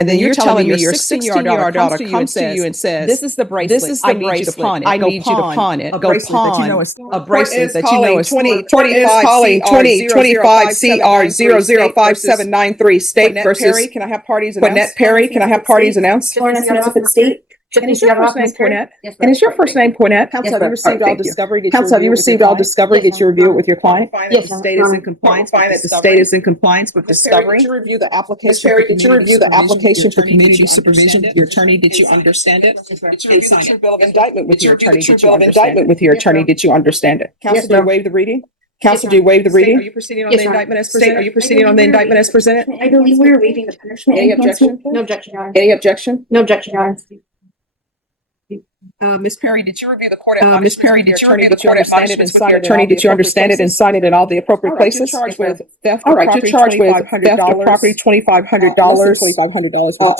And then you're telling me your 16-year-old daughter comes to you and says, "This is the bracelet. This is the bracelet. I need you to pawn it. I need you to pawn it. Go pawn a bracelet that you know is 2025 CR 005793 state versus Can I have parties Cornette Perry. Can I have parties announced? And is your first name Cornette? And is your first name Cornette? Counsel, have you received all discovery? Counsel, have you received all discovery? Did you review it with your client? Yes, The state is in compliance. Find that the state is in compliance with discovery. Did you review the application? Perry, did you review the application for community supervision? Your attorney, did you understand it? Did you review the true bill of indictment with your attorney? Did you understand it? Counsel, do you waive the reading? Counsel, do you waive the reading? Are you proceeding on the indictment as presented? Are you proceeding on the indictment as presented? I believe we are waiving the punishment. Any objection? No objection, Your Honor. Any objection? No objection, Your Honor. Ms. Perry, did you review the court? Ms. Perry, did you review the court understand it and sign it? Attorney, did you understand it and sign it in all the appropriate places? You're charged with theft All of right, you're property, charged with theft of $2,500. property, $2,500.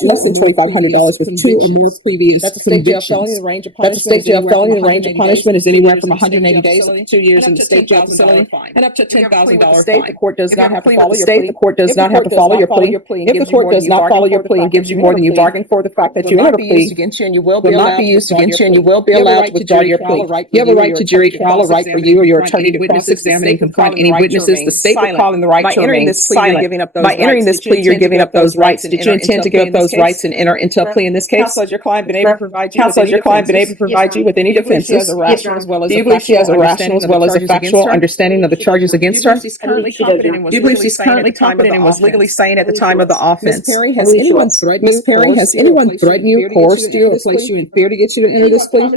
Less than $2,500 with two or more previous That's a state jail felony. convictions. The range of That's a punishment. state jail felony. The range of punishment is anywhere from 180 180 days to 2 years in the state jail facility and up to $10,000 State, the fine. court does If not you're have to clean with follow the your state, plea. the court does not have to follow your plea. If the court does not follow your plea and gives you more than you bargained for, the fact that you entered a plea against you and you will will not be used against you and you will be allowed to withdraw your plea. You have a right to jury trial, a right for you or your attorney to cross-examine and confront any witnesses. The state will call in the right to remain silent. By entering this plea, you're giving up those rights. Did you intend to give up those rights and enter into a plea in this case? Counsel, has your client been able to provide you Counsel, has your client been able to provide you with any defenses? as rational as well as Do you believe she has a rational as well as a factual understanding of the charges against her? Do you believe she's currently competent and was Do you believe legally she's sane at currently the time of competent the and was legally offense? sane at the time of the Ms. offense? Perry, has anyone threatened you, Ms. Perry, has anyone threatened you, coerced you, or placed you in fear to get you to enter this plea?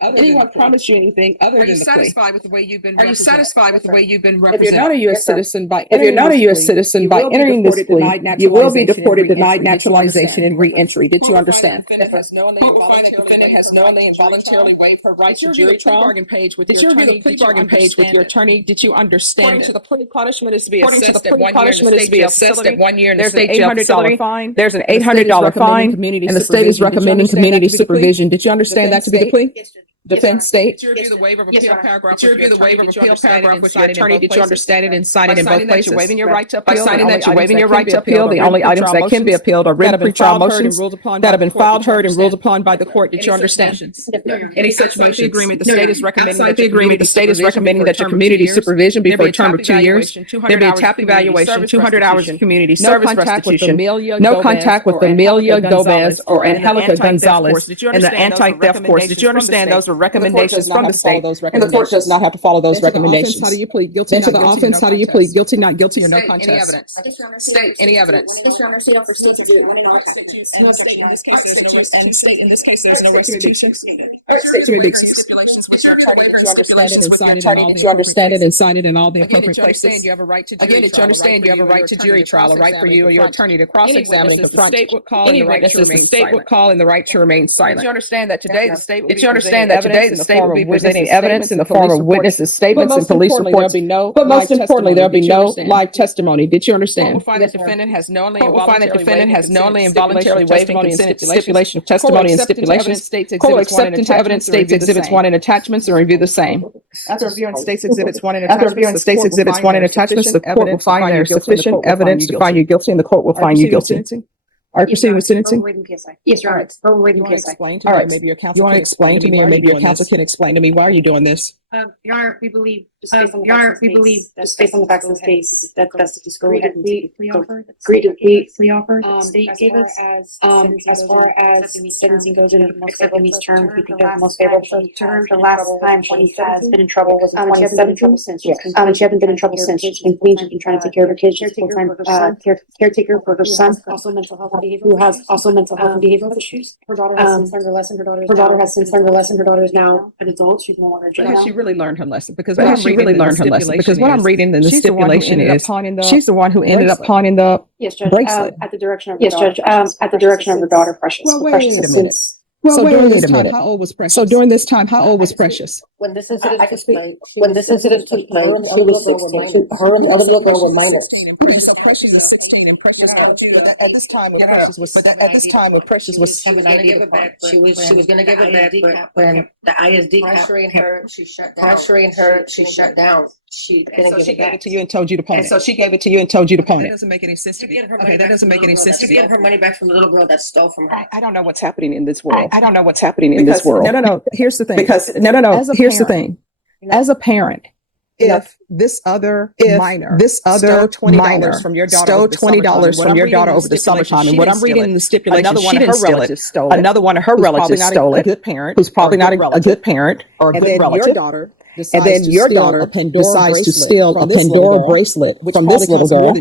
Anyone promised you anything other Are than you the plea? satisfied with the way you've been Are you represented? satisfied with the way you've been If you're represented? not a U.S. citizen, by If you're not a entering U.S. this citizen, by entering this plea, you will be deported, denied naturalization, and re-entry. Did you understand? The defendant has knowingly and voluntarily waived her right to jury trial. Did you review the plea bargain page with your attorney? Did you understand According it? to the plea, punishment is to be According to the assessed at plea, 1 year in punishment the is to state be jail assessed facility. at 1 year in the There's an state jail $800 facility. fine. There's an And the state is $800 fine, recommending and the state is recommending community supervision. supervision. Did you understand that to be the plea? Yes, Judge. Defense state. Did you review the waiver of Yes, appeal Your Honor. paragraph? Did you review the waiver of appeal paragraph with your Sign it in attorney? both Did you places? understand it and sign it in By both signing that, places? you're waiving your right to By appeal. signing The that, you're only waiving items your that right can to be appealed appeal. The are only written items that pretrial can be motions appealed are that written have been pretrial filed, heard, and motions ruled upon that by have been the court. filed, Did you heard, and understand? ruled upon by the court. Did you understand? Any such motions? agreement, the No, state is recommending outside that the your agreement, the state is community recommending that your supervision community be for a term of 2 years. supervision be There for be a term of 2 years. There be a TAP evaluation, 200 hours of community service restitution, no contact with Amelia Gomez or Angelica Gonzalez in the anti-theft course. Did you understand those were recommendations from the state? And the court does not have to follow those recommendations. How do you plead guilty? Then to not the guilty, offense, no how do you contest? plead guilty, not guilty, or no State, any contest? evidence? Yes, Your Honor. State, any evidence? Yes, Your Honor. State offer state to do it. One in all. And state in this case, there's no restitution. State in this case, there's no restitution. Stipulations with your attorney. Did you understand it and sign it in all the Did you understand it and sign it in all the Again, appropriate did you understand places? you have a right to jury Again, did you trial, understand you have a right to jury trial, a right for cross-examine, you or your confront attorney to any cross-examine and witnesses the confront state would call any and the right to witnesses the remain state would silent. call and the right to remain Did silent? you understand that today the state will Did be you understand that today the presenting state will be presenting evidence in the police form of reports? witnesses' statements and police reports? But most importantly, there'll be no live testimony. Did you Court will understand? find that defendant has knowingly and Court will find that voluntarily defendant waived has knowingly and consent, voluntarily waived consent, stipulation of testimony and stipulations. Court accepting to evidence states exhibits 1 and attachments and review the same. After reviewing states exhibits 1 and After attachments, reviewing the states court will exhibits find 1 and there is attachments, the sufficient court will evidence to find there is you guilty, and the sufficient court will find evidence you to find guilty. you guilty and the court will Are you find you proceeding with guilty. sentencing? Are you proceeding with sentencing? Yes, Your Honor. You Waiving want to PSI. explain to All me, or right. maybe your counsel You want to can explain to me, why or are maybe you your doing counsel this? can explain to me, why are you doing this? Your Honor, we believe, Just based on the Your facts Honor, of the we believe, case, just based on the facts of the case, that's best to just go agree ahead to and plea, take plea go- offer, agree to plea. plea offer that the state As gave far us. as far as sentencing goes in, most Accepting favorable these terms, we think the that's the most last favorable time term. she The last time she has been in trouble was in and she hasn't been in 2017. trouble since. Yes. And she hasn't been in trouble since. She's been clean. She's been trying to take care of her kids. She's Caretaker full-time for her son. caretaker for her Who son, has also mental health and who behavioral has issues. also mental health and behavioral issues. Her daughter has Um, since learned her lesson. Her daughter is Her daughter now has since learned her lesson. Her daughter is now an adult. She's no longer a But has she child. really learned her lesson? Because But what has I'm she reading really in the learned her lesson? Because what I'm stipulation reading in the she's the one who stipulation ended up is, pawning the she's the one who ended up bracelet. pawning the Yes, Judge. bracelet. At the direction of her Yes, daughter. Judge. At the direction of her daughter, Precious. Well, wait Precious a has minute. since- Well, So wait during a this time, minute. how old was Precious? So during this time, how old was Precious? When this incident took place, she was 16. Her and the other little girl were minors. So Precious was 16 and Precious at this time when Precious was She was gonna give it back. She was gonna give it back, but when the ISD kept pressuring her, she shut down. She so she gave it to you and told you to pawn it. That doesn't make any sense to me. Okay, that doesn't make any sense to She's me. getting her money back from the little girl that stole from her. I don't know what's happening in this world. I don't know what's happening in this world. No. Here's the thing. Because here's the thing. As a parent, if this other minor stole $20 from your daughter over the summertime, and what I'm reading in the stipulation, another one she of her didn't steal it. relatives stole it. Another one of her relatives stole it. Who's probably not a good parent or a good relative. And then your daughter decides to steal a Pandora bracelet from this little girl,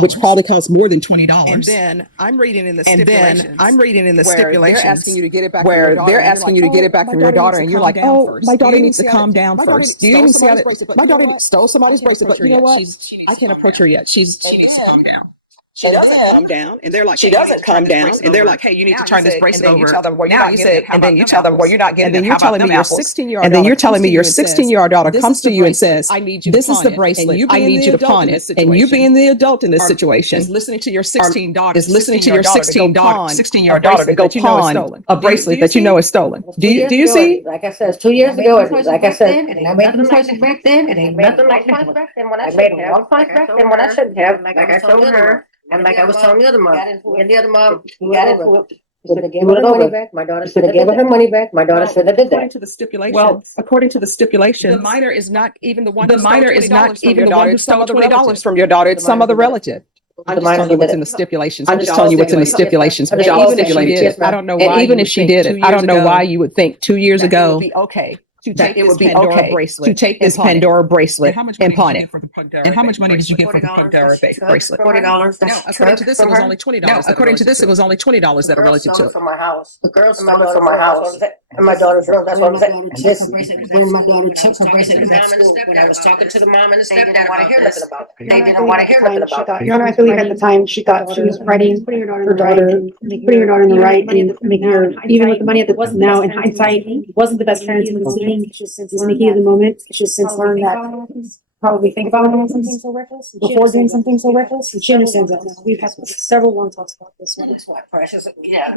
which probably costs more than $20. And then I'm reading in the And stipulations. then I'm reading in the where stipulations they're asking you to get it back where from your daughter, they're and you're asking like, you to get it back "Oh, from my your daughter daughter, needs and to you're calm like, down oh, first. my Do daughter you needs to even calm see down my daughter first. Do you even see how my daughter stole somebody's bracelet? But you know what? I can't approach her yet. She needs to calm down. She doesn't calm down, and they're like, She "Hey, you need doesn't to turn calm this down, bracelet and they're over." like, hey, you need Now to turn this said- bracelet and then over. you tell them, well, you're Now not you getting said, it. How and then about you them tell them, well, apples? you're not getting And it. then How you're about telling them me your apples? 16-year-old And then daughter you're telling comes me to you your and says, 16-year-old daughter "This comes is to the you and says, bracelet. I need you to this is pawn the it." bracelet. And you I being need the you to adult pawn in it. this And you situation being the adult in this are- situation is listening to your 16-year-old is listening to your 16-year-old daughter daughter to go pawn a bracelet that you know is stolen. Do you see? Like I said, 2 years ago, like I said, and I made them choices back then, and ain't nothing like that. I made one point back then when I shouldn't have, like I told her, and like I was telling the other mom, and the other mom, we got into it. Should have given her money back. My daughter should have given her money back. My daughter should have did According that. to the stipulations, Well, according to the stipulations, the minor is not even the one. the who minor stole is not $20 from even your the daughter. one who It's some stole other $20 relative. from your daughter. It's some other relative. I'm just telling you what's in the stipulations. I'm just telling you what's in the stipulations. But But even if she stipulations. did it, I don't know And why. even you if would she think did 2 it, I years don't know ago why you would think 2 years that it ago would be okay to that take it this would be Pandora okay bracelet to take and this pawn it. Pandora bracelet And how much and money pawn did you it. get for the Pandora And how much money did you get for the Pandora bracelet? $40. No, according to this, it was only $20. No, according to this, it was only $20 that a relative Stole it took. from my house. The girl stole it from my house. And my daughter's room, that's what I'm saying. And this, when my daughter took her bracelet at school, when I was talking to the mom and the stepdad, they didn't want to hear nothing about it. They didn't want to hear nothing about it. Your Honor, I believe at the time she thought she was writing her daughter, putting her daughter in the right and making her, even with the money at the, now in hindsight, wasn't the best parenting decision. It was in the heat of the moment. She has since learned that probably think about doing something so reckless before doing something so reckless. She understands that now. We've had several long talks about this one. Precious, yeah,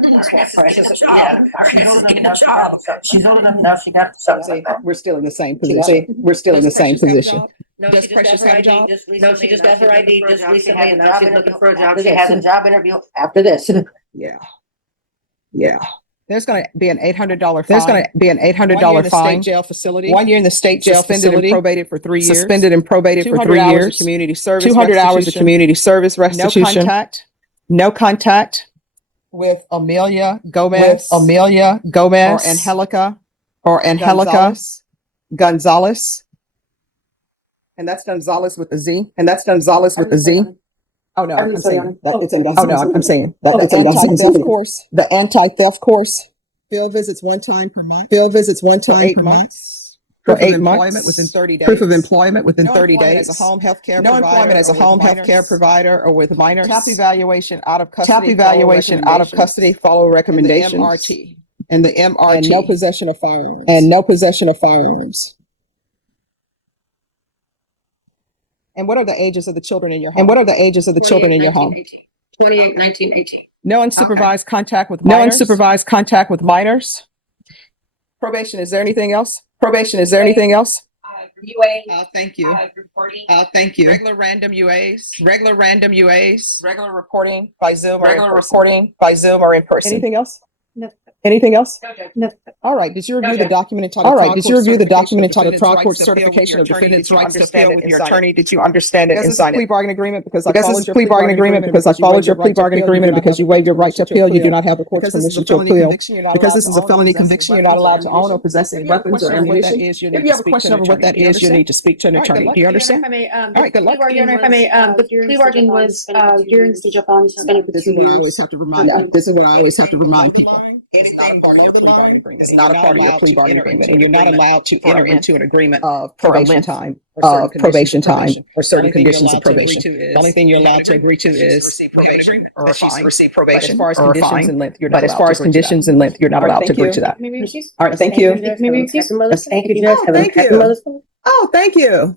precious, yeah. She's old enough now, she's old enough now, she got something. We're still in the same position. We're still in the same position. No, Does she just Precious got her have a ID job? No, she just got her ID just recently, and now she's looking for a job. She has a job interview after this. Yeah. Yeah. There's going to be an $800 fine. There's going to be an $800 fine. State jail facility. 1 year in the state jail Suspended facility. and probated for 3 years. Suspended and probated for 200 3 hours of years. community service. 200 hours of restitution. community service No restitution. contact No contact with Amelia Gomez. with Amelia Gomez or Angelica or Angelica Gonzalez. Gonzalez. And that's Gonzalez with a Z. And that's Gonzalez with a Z. Oh no, I'm saying that it's in Oh Gonzalez. no, I'm saying that Oh, it's in Gonzalez. anti-theft course. The anti-theft course. Field visits one time per month. Field visits one For time 8 per month. months. For Proof of 8 employment months. within 30 days. Proof of employment within No 30 employment days. as a home health care No provider employment as a or with home health care minors. provider or with minors. Tap evaluation out of custody. Tap evaluation out of custody. Follow recommendations. And the MRT. And the MRT. And no possession of firearms. And no possession of firearms. And what are the ages of the children in your home? And what are the ages of the children in your home? 28, 19, 18. No unsupervised contact with No minors. unsupervised contact with minors. Probation. Is there anything else? Probation. Is there anything else? UA, Thank you. reporting. Thank you. Regular random UAs. Regular random UAs. Regular reporting by Zoom or in Regular person. reporting by Zoom or in person. Anything else? No. Anything else? No. All right. Did you review Okay. the document entitled All right. trial Did court you review the certification document of entitled defendant's trial rights court to appeal with certification your of attorney? defendant's Did you rights to understand appeal it with and your sign it? attorney? Did you understand it Because and this is a sign plea it? bargaining agreement because I Because this followed is your a plea bargaining agreement because I followed your plea bargaining agreement because you waived your right to appeal. You do not have the court's Because this is a permission to felony appeal. conviction, you're not Because allowed this to is a own or felony possess any conviction, you're not weapons or allowed to own or ammunition. possess any If you have a weapons or question of what that ammunition. is, you If need you to have a speak question to over an what that attorney. Do you is, you need to speak to an All right, good attorney. luck. Do you Your Honor, understand? if I may, All right, good the luck. plea bargain, Your Honor, if I may, the plea bargain was during the stage of felony suspended for This 2 is what I years. always have to remind. This is what I always have to remind people. It's not a part of your plea bargaining agreement. It's And not you're a not part of your allowed plea to bargaining enter agreement, into, and you're you're not not allowed to for a enter length into an agreement of for a probation length time, of probation time, or certain conditions conditions of of probation. probation. The only thing you're allowed to agree to Receive is probation or a that she's fine. received But as probation far as or a conditions fine. and length, you're But not as allowed far to as agree to that. conditions and length, you're not All right, allowed to thank agree you. to that. Maybe she's. All right, thank you. Maybe she's. Thank you, Judge. Oh, thank you. Oh, thank you.